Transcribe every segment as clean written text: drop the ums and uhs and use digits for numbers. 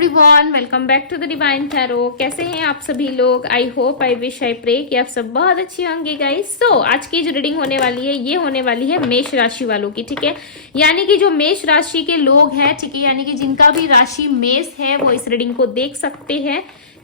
Everyone, welcome back to the divine tarot. कैसे हैं आप सभी लोग? I hope, I wish, I pray कि आप सब बहुत अच्छे होंगे गाइस। सो आज की जो रीडिंग होने वाली है ये होने वाली है मेष राशि वालों की, ठीक है। यानी कि जो मेष राशि के लोग हैं, ठीक है, यानी कि जिनका भी राशि मेष है वो इस रीडिंग को देख सकते हैं,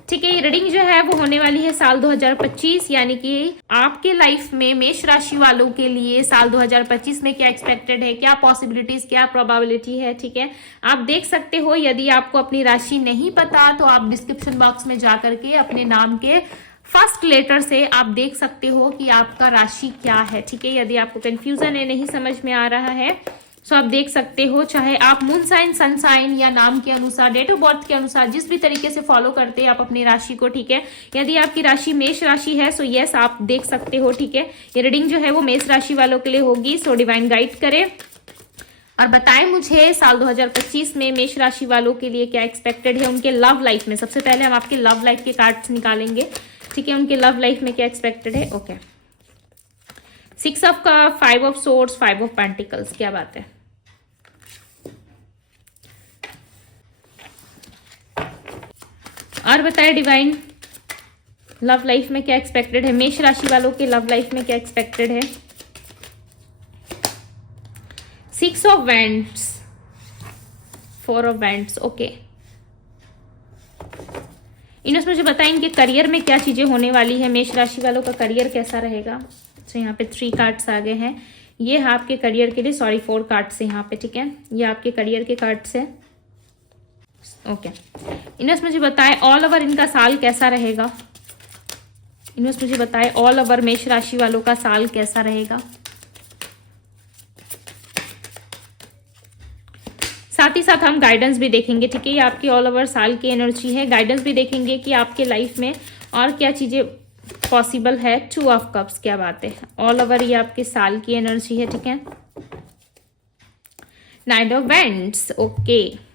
ठीक है। ये रीडिंग जो है वो होने वाली है साल 2025, यानी कि आपके लाइफ में मेष राशि वालों के लिए साल 2025 में क्या एक्सपेक्टेड है, क्या पॉसिबिलिटीज, क्या प्रोबेबिलिटी है, ठीक है। आप देख सकते हो। यदि आपको अपनी राशि नहीं पता तो आप डिस्क्रिप्शन बॉक्स में जा करके अपने नाम के फर्स्ट लेटर से आप देख सकते हो कि आपका राशि क्या है, ठीक है। यदि आपको कंफ्यूजन है, नहीं समझ में आ रहा है, सो आप देख सकते हो। चाहे आप मून साइन, सन साइन या नाम के अनुसार, डेट ऑफ बर्थ के अनुसार जिस भी तरीके से फॉलो करते हैं आप अपनी राशि को, ठीक है। यदि आपकी राशि मेष राशि है सो यस आप देख सकते हो, ठीक है। ये रीडिंग जो है वो मेष राशि वालों के लिए होगी। सो डिवाइन गाइड करे और बताएं मुझे साल 2025 में मेष राशि वालों के लिए क्या एक्सपेक्टेड है उनके लव लाइफ में। सबसे पहले हम आपके लव लाइफ के कार्ड्स निकालेंगे, ठीक है। उनके लव लाइफ में क्या एक्सपेक्टेड है। Okay, 6 of cup, 5 of swords, 5 of pentacles, क्या बात है। और बताए डिवाइन लव लाइफ में क्या एक्सपेक्टेड है, मेष राशि वालों के लव लाइफ में क्या एक्सपेक्टेड है। 6 of wands, 4 of wands, okay. इन्होंने मुझे बताएं इनके करियर में क्या चीजें होने वाली है, मेष राशि वालों का करियर कैसा रहेगा। तो यहाँ पे 3 कार्ड्स आ गए हैं। ये है आपके करियर के लिए, सॉरी 4 कार्ड्स है यहाँ पे, ठीक है। ये आपके करियर के कार्ड्स है, ओके। इन्होंने मुझे बताए ऑल ओवर इनका साल कैसा रहेगा। इन्होंने मुझे बताए ऑल ओवर मेष राशि वालों का साल कैसा रहेगा। साथ ही साथ हम गाइडेंस भी देखेंगे, ठीक है। ये आपकी ऑल ओवर साल की एनर्जी है। गाइडेंस भी देखेंगे कि आपके लाइफ में और क्या चीजें पॉसिबल है। 2 ऑफ कप्स, क्या बात है। ऑल ओवर ये आपके साल की एनर्जी है, ठीक है। Night of wands, okay.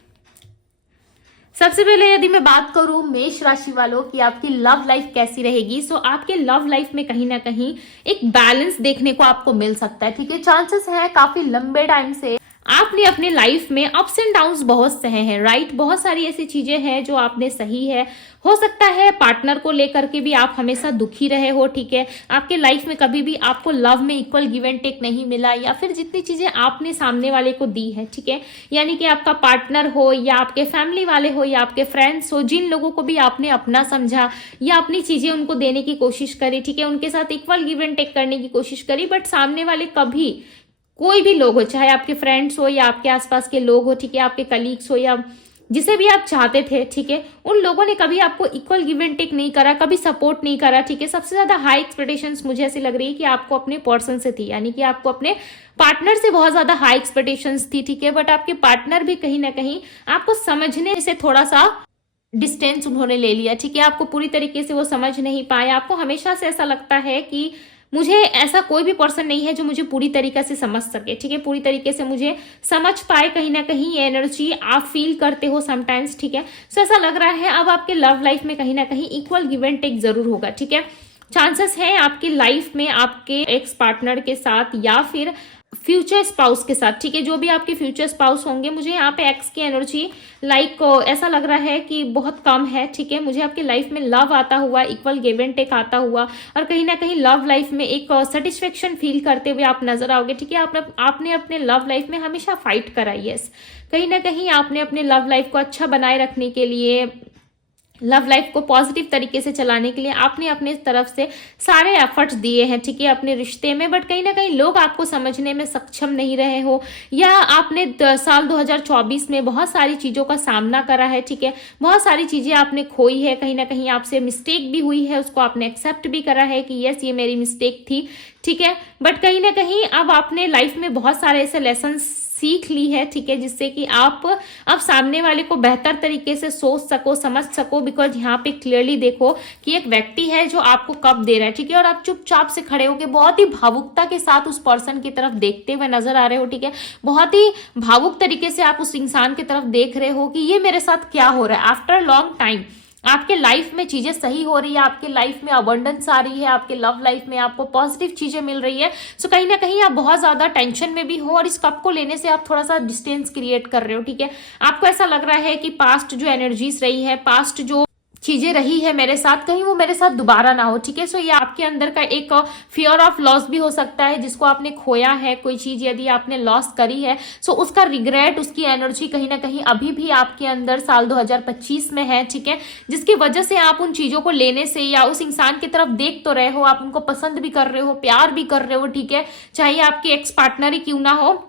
सबसे पहले यदि मैं बात करूं मेष राशि वालों की आपकी लव लाइफ कैसी रहेगी, सो आपके लव लाइफ में कहीं ना कहीं एक बैलेंस देखने को आपको मिल सकता है, ठीक है। चांसेस है काफी लंबे टाइम से आपने अपने लाइफ में अप्स एंड डाउन्स बहुत सहे हैं, राइट। बहुत सारी ऐसी चीजें हैं जो आपने सही है। हो सकता है पार्टनर को लेकर के भी आप हमेशा दुखी रहे हो, ठीक है। आपके लाइफ में कभी भी आपको लव में इक्वल गिव एंड टेक नहीं मिला, या फिर जितनी चीजें आपने सामने वाले को दी है, ठीक है। यानी कि आपका पार्टनर हो या आपके फैमिली वाले हो या आपके फ्रेंड्स हो, जिन लोगों को भी आपने अपना समझा या अपनी चीजें उनको देने की कोशिश करी, ठीक है, उनके साथ इक्वल गिव एंड टेक करने की कोशिश करी, बट सामने वाले कभी, कोई भी लोग हो, चाहे आपके फ्रेंड्स हो या आपके आसपास के लोग हो, ठीक है, आपके कलीग्स हो या जिसे भी आप चाहते थे, ठीक है, उन लोगों ने कभी आपको इक्वल गिव एंड टेक नहीं करा, कभी सपोर्ट नहीं करा, ठीक है। सबसे ज्यादा हाई एक्सपेक्टेशंस मुझे ऐसी लग रही है कि आपको अपने पर्सन से थी, यानी कि आपको अपने पार्टनर से बहुत ज्यादा हाई एक्सपेक्टेशंस थी, ठीक है। बट आपके पार्टनर भी कहीं ना कहीं आपको समझने से थोड़ा सा डिस्टेंस उन्होंने ले लिया, ठीक है। आपको पूरी तरीके से वो समझ नहीं पाए। आपको हमेशा से ऐसा लगता है कि मुझे ऐसा कोई भी पर्सन नहीं है जो मुझे पूरी तरीके से समझ सके, ठीक है, पूरी तरीके से मुझे समझ पाए। कहीं ना कहीं ये एनर्जी आप फील करते हो समटाइम्स, ठीक है। सो ऐसा लग रहा है अब आपके लव लाइफ में कहीं ना कहीं इक्वल गिव एंड टेक जरूर होगा, ठीक है। चांसेस है आपकी लाइफ में आपके एक्स पार्टनर के साथ या फिर फ्यूचर स्पाउस के साथ, ठीक है, जो भी आपके फ्यूचर स्पाउस होंगे। मुझे यहाँ पे एक्स की एनर्जी लाइक ऐसा लग रहा है कि बहुत कम है, ठीक है। मुझे आपकी लाइफ में लव आता हुआ, इक्वल गिव एंड टेक आता हुआ, और कहीं ना कहीं लव लाइफ में एक सेटिस्फेक्शन फील करते हुए आप नजर आओगे, ठीक है। आपने अपने लव लाइफ में हमेशा फाइट करा, यस। कहीं ना कहीं आपने अपने लव लाइफ को अच्छा बनाए रखने के लिए, लव लाइफ को पॉजिटिव तरीके से चलाने के लिए आपने अपने तरफ से सारे एफर्ट्स दिए हैं, ठीक है, अपने रिश्ते में। बट कहीं ना कहीं लोग आपको समझने में सक्षम नहीं रहे हो, या आपने साल 2024 में बहुत सारी चीजों का सामना करा है, ठीक है। बहुत सारी चीजें आपने खोई है, कहीं ना कहीं आपसे मिस्टेक भी हुई है, उसको आपने एक्सेप्ट भी करा है कि यस ये मेरी मिस्टेक थी, ठीक है। बट कहीं ना कहीं अब आपने लाइफ में बहुत सारे ऐसे लेसन सीख ली है, ठीक है, जिससे कि आप अब सामने वाले को बेहतर तरीके से सोच सको, समझ सको। बिकॉज यहाँ पे क्लियरली देखो कि एक व्यक्ति है जो आपको कप दे रहा है, ठीक है, और आप चुपचाप से खड़े होकर बहुत ही भावुकता के साथ उस पर्सन की तरफ देखते हुए नजर आ रहे हो, ठीक है। बहुत ही भावुक तरीके से आप उस इंसान की तरफ देख रहे हो कि ये मेरे साथ क्या हो रहा है आफ्टर लॉन्ग टाइम। आपके लाइफ में चीजें सही हो रही है, आपके लाइफ में अबंडेंस आ रही है, आपके लव लाइफ में आपको पॉजिटिव चीजें मिल रही है। सो कहीं ना कहीं आप बहुत ज्यादा टेंशन में भी हो और इस कप को लेने से आप थोड़ा सा डिस्टेंस क्रिएट कर रहे हो, ठीक है। आपको ऐसा लग रहा है कि पास्ट जो एनर्जीज रही है, पास्ट जो चीजें रही है मेरे साथ, कहीं वो मेरे साथ दोबारा ना हो, ठीक है। सो ये आपके अंदर का एक फियर ऑफ लॉस भी हो सकता है, जिसको आपने खोया है, कोई चीज यदि आपने लॉस करी है, सो उसका रिग्रेट, उसकी एनर्जी कहीं ना कहीं अभी भी आपके अंदर साल 2025 में है, ठीक है। जिसकी वजह से आप उन चीजों को लेने से या उस इंसान की तरफ देख तो रहे हो, आप उनको पसंद भी कर रहे हो, प्यार भी कर रहे हो, ठीक है। चाहे आपके एक्स पार्टनर ही क्यों ना हो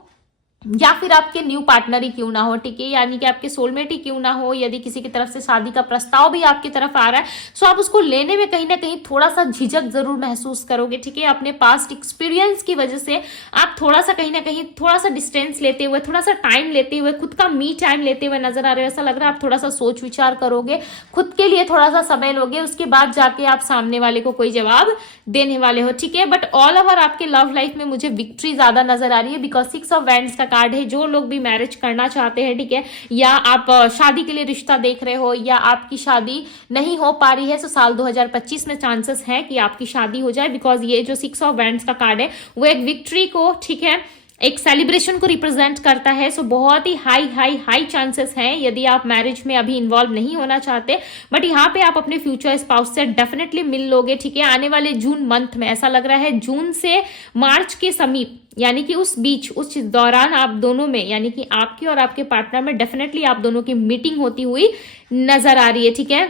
या फिर आपके न्यू पार्टनर ही क्यों ना हो, ठीक है, यानी कि आपके सोलमेट ही क्यों ना हो, यदि किसी की तरफ से शादी का प्रस्ताव भी आपकी तरफ आ रहा है, सो आप उसको लेने में कहीं ना कहीं थोड़ा सा झिझक जरूर महसूस करोगे, ठीक है। अपने पास्ट एक्सपीरियंस की वजह से आप थोड़ा सा कहीं ना कहीं थोड़ा सा डिस्टेंस लेते हुए, थोड़ा सा टाइम लेते हुए, खुद का मी टाइम लेते हुए नजर आ रहे हो। ऐसा लग रहा है आप थोड़ा सा सोच विचार करोगे, खुद के लिए थोड़ा सा समय लोगे, उसके बाद जाके आप सामने वाले को कोई जवाब देने वाले हो, ठीक है। बट ऑल ओवर आपके लव लाइफ में मुझे विक्ट्री ज्यादा नजर आ रही है, बिकॉज 6 ऑफ वैंड्स का कार्ड है। जो लोग भी मैरिज करना चाहते हैं, ठीक है, या आप शादी के लिए रिश्ता देख रहे हो या आपकी शादी नहीं हो पा रही है, तो साल 2025 में चांसेस है कि आपकी शादी हो जाए, बिकॉज ये जो 6 ऑफ वैंड्स का कार्ड है वो एक विक्ट्री को, ठीक है, एक सेलिब्रेशन को रिप्रेजेंट करता है। सो बहुत ही हाई हाई हाई चांसेस हैं, यदि आप मैरिज में अभी इन्वॉल्व नहीं होना चाहते, बट यहाँ पे आप अपने फ्यूचर स्पाउस से डेफिनेटली मिल लोगे, ठीक है। आने वाले जून मंथ में, ऐसा लग रहा है जून से मार्च के समीप, यानी कि उस बीच, उस दौरान आप दोनों में, यानी कि आपकी और आपके पार्टनर में डेफिनेटली आप दोनों की मीटिंग होती हुई नजर आ रही है, ठीक है।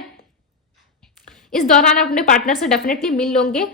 इस दौरान आप अपने पार्टनर से डेफिनेटली मिल लोगे,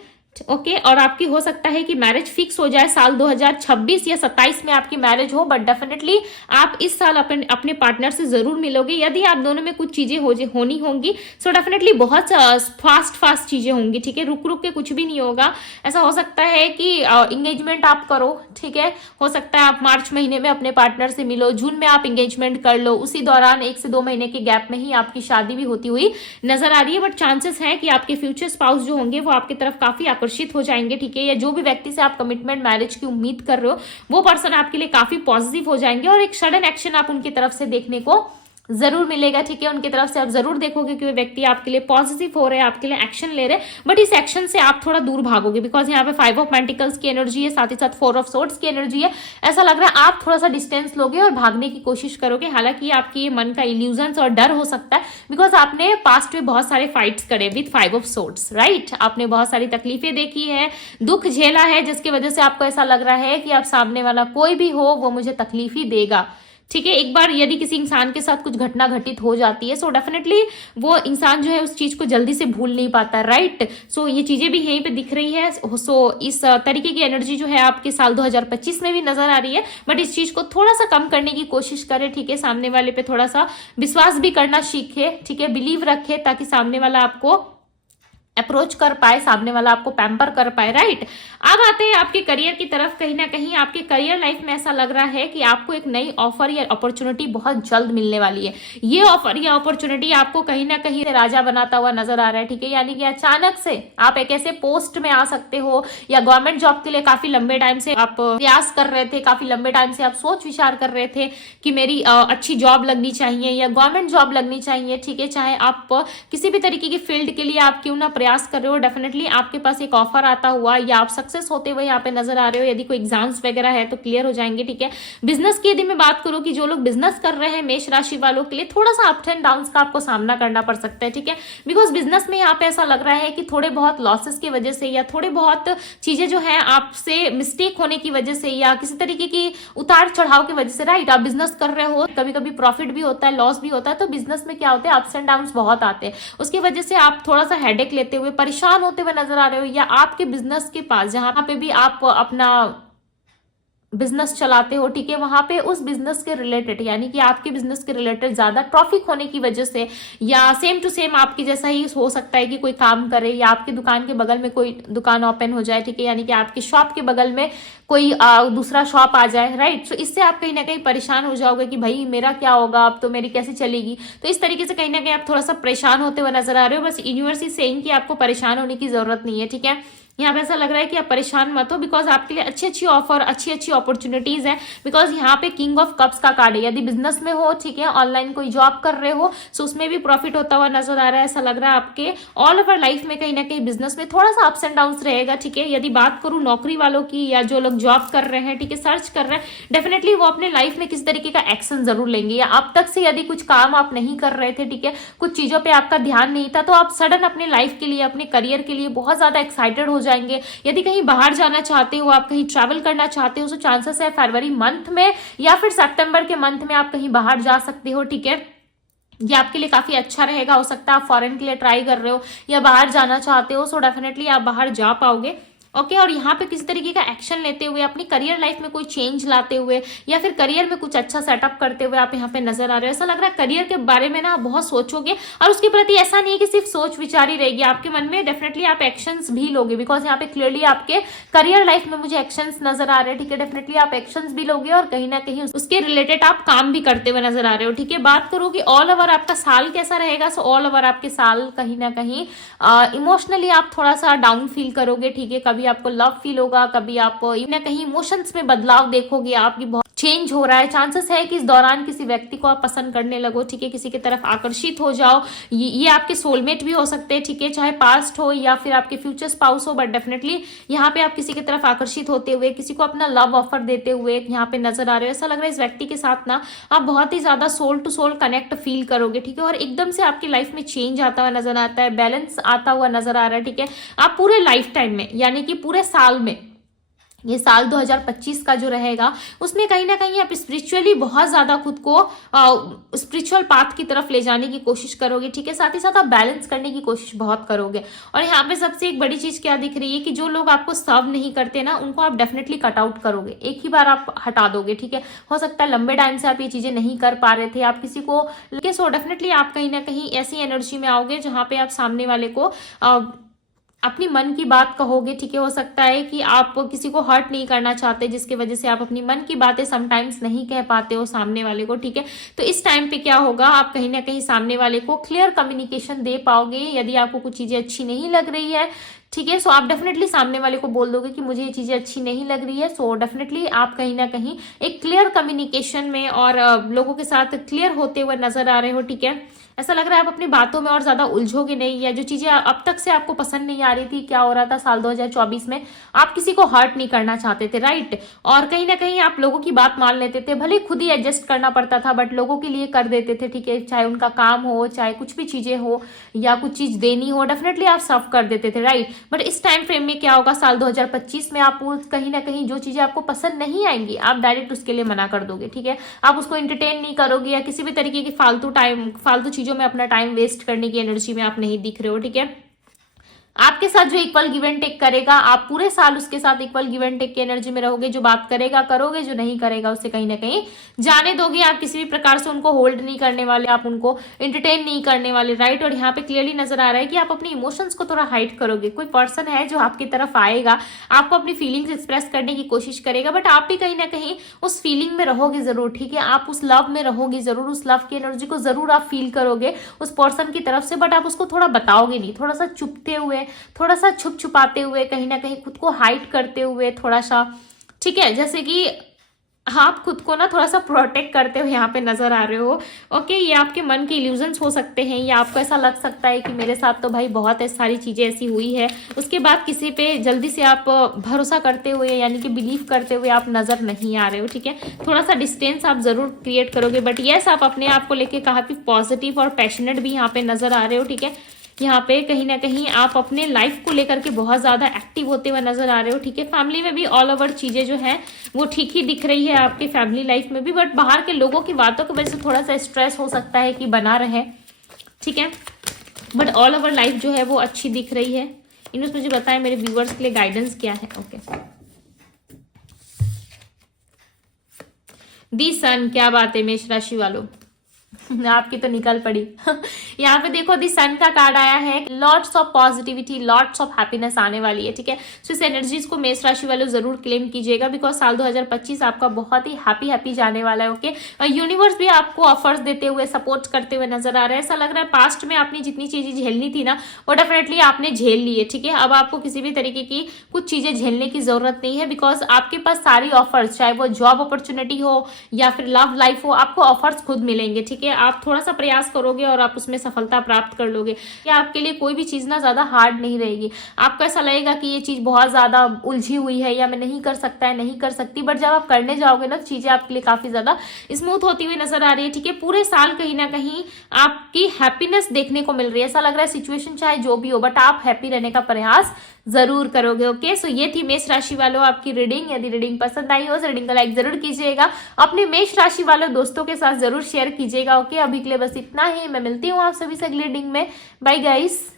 ओके। और आपकी हो सकता है कि मैरिज फिक्स हो जाए साल 2026 या 27 में आपकी मैरिज हो, बट डेफिनेटली आप इस साल अपने पार्टनर से जरूर मिलोगे। यदि आप दोनों में कुछ चीजें होनी होंगी, सो डेफिनेटली बहुत फास्ट चीजें होंगी, ठीक है। रुक रुक के कुछ भी नहीं होगा। ऐसा हो सकता है कि इंगेजमेंट आप करो, ठीक है, हो सकता है आप मार्च महीने में अपने पार्टनर से मिलो, जून में आप इंगेजमेंट कर लो, उसी दौरान 1 से 2 महीने के गैप में ही आपकी शादी भी होती हुई नजर आ रही है। बट चांसेस है कि आपके फ्यूचर स्पाउस जो होंगे वो आपकी तरफ काफी आकर्षित हो जाएंगे, ठीक है। या जो भी व्यक्ति से आप कमिटमेंट मैरिज की उम्मीद कर रहे हो, वो पर्सन आपके लिए काफी पॉजिटिव हो जाएंगे और एक सडन एक्शन आप उनकी तरफ से देखने को जरूर मिलेगा, ठीक है। उनकी तरफ से आप जरूर देखोगे कि वो व्यक्ति आपके लिए पॉजिटिव हो रहे हैं, आपके लिए एक्शन ले रहे हैं, बट इस एक्शन से आप थोड़ा दूर भागोगे, बिकॉज यहाँ पे 5 ऑफ पेंटिकल्स की एनर्जी है, साथ ही साथ 4 ऑफ सोर्ड्स की एनर्जी है। ऐसा लग रहा है आप थोड़ा सा डिस्टेंस लोगे और भागने की कोशिश करोगे। हालांकि आपकी ये मन का इल्यूजन्स और डर हो सकता है, बिकॉज आपने पास्ट में बहुत सारे फाइट्स करे विद 5 ऑफ सोर्ड्स, राइट। आपने बहुत सारी तकलीफें देखी है, दुख झेला है, जिसकी वजह से आपको ऐसा लग रहा है कि आप सामने वाला कोई भी हो वो मुझे तकलीफ ही देगा, ठीक है। एक बार यदि किसी इंसान के साथ कुछ घटना घटित हो जाती है, सो डेफिनेटली वो इंसान जो है उस चीज को जल्दी से भूल नहीं पाता, राइट। सो ये चीजें भी यहीं पे दिख रही है। सो इस तरीके की एनर्जी जो है आपके साल 2025 में भी नजर आ रही है, बट इस चीज को थोड़ा सा कम करने की कोशिश करें, ठीक है। सामने वाले पे थोड़ा सा विश्वास भी करना सीखे, ठीक है, बिलीव रखे, ताकि सामने वाला आपको अप्रोच कर पाए, सामने वाला आपको पैम्पर कर पाए, राइट। अब आते हैं आपके करियर की तरफ। कहीं ना कहीं आपके करियर लाइफ में ऐसा लग रहा है कि आपको एक नई ऑफर या अपॉर्चुनिटी बहुत जल्द मिलने वाली है। ये ऑफर या अपॉर्चुनिटी आपको कहीं ना कहीं राजा बनाता हुआ नजर आ रहा है, ठीक है। यानी कि अचानक से आप एक ऐसे पोस्ट में आ सकते हो, या गवर्नमेंट जॉब के लिए काफी लंबे टाइम से आप प्रयास कर रहे थे, काफी लंबे टाइम से आप सोच विचार कर रहे थे कि मेरी अच्छी जॉब लगनी चाहिए या गवर्नमेंट जॉब लगनी चाहिए, ठीक है। चाहे आप किसी भी तरीके की फील्ड के लिए आप क्यों ना प्रयास कर रहे हो, डेफिनेटली आपके पास एक ऑफर आता हुआ या आप सक्सेस होते हुए यहाँ पे नजर आ रहे हो। यदि कोई एग्जाम्स वगैरह है तो क्लियर हो जाएंगे, ठीक है। बिजनेस की यदि मैं बात करूं कि जो लोग बिजनेस कर रहे हैं मेष राशि वालों के लिए थोड़ा सा अप एंड डाउन का आपको सामना करना पड़ सकता है, ठीक है। बिकॉज बिजनेस में यहाँ पे ऐसा लग रहा है कि थोड़े बहुत लॉसेस की वजह से या थोड़े बहुत चीजें जो है आपसे मिस्टेक होने की वजह से या किसी तरीके की उतार चढ़ाव की वजह से, राइट, आप बिजनेस कर रहे हो, कभी कभी प्रॉफिट भी होता है, लॉस भी होता है। तो बिजनेस में क्या होता है, अप्स एंड डाउन बहुत आते हैं, उसकी वजह से आप थोड़ा सा हेडेक लेते हुए परेशान होते हुए नजर आ रहे हो। या आपके बिजनेस के पास जहां पे भी आप अपना बिजनेस चलाते हो, ठीक है, वहां पे उस बिजनेस के रिलेटेड, यानी कि आपके बिजनेस के रिलेटेड ज्यादा ट्रैफिक होने की वजह से या सेम टू सेम आपकी जैसा ही हो सकता है कि कोई काम करे या आपकी दुकान के बगल में कोई दुकान ओपन हो जाए, ठीक है, यानी कि आपकी शॉप के बगल में कोई दूसरा शॉप आ जाए, राइट। सो इससे आप कहीं ना कहीं परेशान हो जाओगे कि भाई मेरा क्या होगा, अब तो मेरी कैसे चलेगी। तो इस तरीके से कहीं ना कहीं आप थोड़ा सा परेशान होते हुए नजर आ रहे हो। बस यूनिवर्स इज सेइंग कि आपको परेशान होने की जरूरत नहीं है, ठीक है। यहाँ पे ऐसा लग रहा है कि आप परेशान मत हो, बिकॉज आपके लिए अच्छी अच्छी ऑफर, अच्छी अच्छी अपॉर्चुनिटीज है। बिकॉज यहाँ पे किंग ऑफ कप्स का कार्ड है। यदि बिजनेस में हो, ठीक है, ऑनलाइन कोई जॉब कर रहे हो, सो उसमें भी प्रॉफिट होता हुआ नजर आ रहा है। ऐसा लग रहा है आपके ऑल ओवर लाइफ में कहीं ना कहीं बिजनेस में थोड़ा सा अप्स एंड डाउन रहेगा, ठीक है। यदि बात करूं नौकरी वालों की या जो लोग जॉब कर रहे हैं, ठीक है, सर्च कर रहे हैं, डेफिनेटली वो अपने लाइफ में किस तरीके का एक्शन जरूर लेंगे। या अब तक से यदि कुछ काम आप नहीं कर रहे थे, ठीक है, कुछ चीजों पे आपका ध्यान नहीं था, तो आप सडन अपने लाइफ के लिए, अपने करियर के लिए बहुत ज्यादा एक्साइटेड हो जाएंगे। यदि कहीं बाहर जाना चाहते हो, आप कहीं ट्रैवल करना चाहते हो, तो चांसेस है फरवरी मंथ में या फिर सितंबर के मंथ में आप कहीं बाहर जा सकते हो, ठीक है। ये आपके लिए काफी अच्छा रहेगा। हो सकता है आप फॉरेन के लिए ट्राई कर रहे हो या बाहर जाना चाहते हो, सो डेफिनेटली आप बाहर जा पाओगे, ओके। और यहाँ पे किसी तरीके का एक्शन लेते हुए, अपनी करियर लाइफ में कोई चेंज लाते हुए या फिर करियर में कुछ अच्छा सेटअप करते हुए आप यहाँ पे नजर आ रहे हो। ऐसा लग रहा है करियर के बारे में ना आप बहुत सोचोगे, और उसके प्रति ऐसा नहीं है कि सिर्फ सोच विचार ही रहेगी आपके मन में, डेफिनेटली आप एक्शंस भी लोगे। बिकॉज यहाँ पे क्लियरली आपके करियर लाइफ में मुझे एक्शंस नजर आ रहे हैं, ठीक है। डेफिनेटली आप एक्शंस भी लोगे और कहीं ना कहीं उसके रिलेटेड आप काम भी करते हुए नजर आ रहे हो, ठीक है। बात करूँ कि ऑल ओवर आपका साल कैसा रहेगा, सो ऑल ओवर आपके साल कहीं ना कहीं इमोशनली आप थोड़ा सा डाउन फील करोगे, ठीक है। कभी आपको लव फील होगा, कभी आप ना कहीं इमोशंस में बदलाव देखोगे, आपकी बहुत चेंज हो रहा है। चांसेस है कि इस दौरान किसी व्यक्ति को आप पसंद करने लगो, ठीक है, किसी की तरफ आकर्षित हो जाओ। ये आपके सोलमेट भी हो सकते हैं, ठीक है, चाहे पास्ट हो या फिर आपके फ्यूचर स्पाउस हो, बट डेफिनेटली यहाँ पे आप किसी की तरफ आकर्षित होते हुए, किसी को अपना लव ऑफर देते हुए यहाँ पे नजर आ रहे हो। ऐसा लग रहा है इस व्यक्ति के साथ ना आप बहुत ही ज्यादा soul to soul connect feel करोगे, ठीक है। और एकदम से आपकी लाइफ में चेंज आता हुआ नजर आता है, बैलेंस आता हुआ नजर आ रहा है, ठीक है। आप पूरे लाइफ टाइम में, यानी कि पूरे साल में, ये साल 2025 का जो रहेगा, उसमें कहीं ना कहीं आप स्पिरिचुअली बहुत ज्यादा खुद को स्पिरिचुअल पाथ की तरफ ले जाने की कोशिश करोगे, ठीक है। साथ ही साथ आप बैलेंस करने की कोशिश बहुत करोगे। और यहाँ पे सबसे एक बड़ी चीज क्या दिख रही है कि जो लोग आपको सर्व नहीं करते ना, उनको आप डेफिनेटली कट आउट करोगे, एक ही बार आप हटा दोगे, ठीक है। हो सकता है लंबे टाइम से आप ये चीजें नहीं कर पा रहे थे, आप किसी को लेके, सो डेफिनेटली आप कहीं ना कहीं ऐसी एनर्जी में आओगे जहां पे आप सामने वाले को अपनी मन की बात कहोगे, ठीक है। हो सकता है कि आप किसी को हर्ट नहीं करना चाहते, जिसकी वजह से आप अपनी मन की बातें समटाइम्स नहीं कह पाते हो सामने वाले को, ठीक है। तो इस टाइम पे क्या होगा, आप कहीं ना कहीं सामने वाले को क्लियर कम्युनिकेशन दे पाओगे। यदि आपको कुछ चीजें अच्छी नहीं लग रही है, ठीक है, सो आप डेफिनेटली सामने वाले को बोल दोगे कि मुझे ये चीजें अच्छी नहीं लग रही है। सो डेफिनेटली आप कहीं ना कहीं एक क्लियर कम्युनिकेशन में और लोगों के साथ क्लियर होते हुए नजर आ रहे हो, ठीक है। ऐसा लग रहा है आप अपनी बातों में और ज्यादा उलझोगे नहीं, या जो चीजें अब तक से आपको पसंद नहीं आ रही थी, क्या हो रहा था साल 2024 में, आप किसी को हर्ट नहीं करना चाहते थे, राइट। और कहीं ना कहीं आप लोगों की बात मान लेते थे, भले खुद ही एडजस्ट करना पड़ता था, बट लोगों के लिए कर देते थे, ठीक है। चाहे उनका काम हो, चाहे कुछ भी चीजें हो या कुछ चीज देनी हो, डेफिनेटली आप सर्व कर देते थे, राइट। बट इस टाइम फ्रेम में क्या होगा, साल 2025 में आप कहीं ना कहीं जो चीजें आपको पसंद नहीं आएंगी, आप डायरेक्ट उसके लिए मना कर दोगे, ठीक है। आप उसको एंटरटेन नहीं करोगे, या किसी भी तरीके की फालतू चीजों में अपना टाइम वेस्ट करने की एनर्जी में आप नहीं दिख रहे हो, ठीक है। आपके साथ जो इक्वल गिव एंड टेक करेगा, आप पूरे साल उसके साथ इक्वल गिव एंड टेक की एनर्जी में रहोगे। जो बात करेगा करोगे, जो नहीं करेगा उससे कहीं ना कहीं जाने दोगे। आप किसी भी प्रकार से उनको होल्ड नहीं करने वाले, आप उनको एंटरटेन नहीं करने वाले, राइट। और यहाँ पे क्लियरली नजर आ रहा है कि आप अपनी इमोशंस को थोड़ा हाइड करोगे। कोई पर्सन है जो आपकी तरफ आएगा, आपको अपनी फीलिंग्स एक्सप्रेस करने की कोशिश करेगा, बट आप भी कहीं ना कहीं उस फीलिंग में रहोगे जरूर, ठीक है। आप उस लव में रहोगे जरूर, उस लव की एनर्जी को जरूर आप फील करोगे उस पर्सन की तरफ से, बट आप उसको थोड़ा बताओगे नहीं, थोड़ा सा चुपते हुए, थोड़ा सा छुपाते हुए, कहीं ना कहीं खुद को हाइड करते हुए थोड़ा सा, ठीक है। जैसे कि आप खुद को ना थोड़ा सा प्रोटेक्ट करते हुए यहाँ पे नजर आ रहे हो, ओके। ये आपके मन के इल्यूजन्स हो सकते हैं, या आपको ऐसा लग सकता है कि मेरे साथ तो भाई बहुत सारी चीजें ऐसी हुई है, उसके बाद किसी पे जल्दी से आप भरोसा करते हुए, यानी कि बिलीव करते हुए आप नजर नहीं आ रहे हो, ठीक है। थोड़ा सा डिस्टेंस आप जरूर क्रिएट करोगे, बट यस आप अपने आप को लेके काफी पॉजिटिव और पैशनेट भी यहाँ पे नजर आ रहे हो, ठीक है। यहाँ पे कहीं ना कहीं आप अपने लाइफ को लेकर के बहुत ज्यादा एक्टिव होते हुए नजर आ रहे हो, ठीक है। फैमिली में भी ऑल ओवर चीजें जो है वो ठीक ही दिख रही है आपके फैमिली लाइफ में भी, बट बाहर के लोगों की बातों की वजह से थोड़ा सा स्ट्रेस हो सकता है कि बना रहे, ठीक है। बट ऑल ओवर लाइफ जो है वो अच्छी दिख रही है। इन्होंने मुझे बताया मेरे व्यूअर्स के लिए गाइडेंस क्या है, ओके। दी सन, क्या बात है मेष राशि वालों, आपकी तो निकल पड़ी। यहाँ पे देखो दी सन का कार्ड आया है, lots of positivity, lots of happiness आने वाली है, ठीक है। सो इस एनर्जीज को मेष राशि वालों जरूर क्लेम कीजिएगा, बिकॉज साल 2025 आपका बहुत ही हैप्पी जाने वाला है, ओके। और यूनिवर्स भी आपको ऑफर्स देते हुए, सपोर्ट करते हुए नजर आ रहा है। ऐसा लग रहा है पास्ट में आपने जितनी चीजें झेलनी थी ना, वो डेफिनेटली आपने झेल ली है, ठीक है। अब आपको किसी भी तरीके की कुछ चीजें झेलने की जरूरत नहीं है, बिकॉज आपके पास सारी ऑफर्स, चाहे वो जॉब अपॉर्चुनिटी हो या फिर लव लाइफ हो, आपको ऑफर्स खुद मिलेंगे, ठीक है। आप थोड़ा सा प्रयास करोगे और आप उसमें सफलता प्राप्त कर लोगे। या आपके लिए कोई भी चीज ना ज्यादा हार्ड नहीं रहेगी। आपको ऐसा लगेगा कि ये चीज बहुत ज्यादा उलझी हुई है या मैं नहीं कर सकता है, नहीं कर सकती, बट जब आप करने जाओगे ना तो चीजें आपके लिए काफी ज्यादा स्मूथ होती हुई नजर आ रही है, ठीक है। पूरे साल कहीं ना कहीं आपकी हैप्पीनेस देखने को मिल रही है। ऐसा लग रहा है सिचुएशन चाहे जो भी हो, बट आप हैप्पी रहने का प्रयास जरूर करोगे, ओके। सो ये थी मेष राशि वालों आपकी रीडिंग। यदि रीडिंग पसंद आई हो तो रीडिंग को लाइक जरूर कीजिएगा, अपने मेष राशि वालों दोस्तों के साथ जरूर शेयर कीजिएगा, ओके। अभी के लिए बस इतना ही, मैं मिलती हूँ आप सभी से अगली रीडिंग में। Bye guys.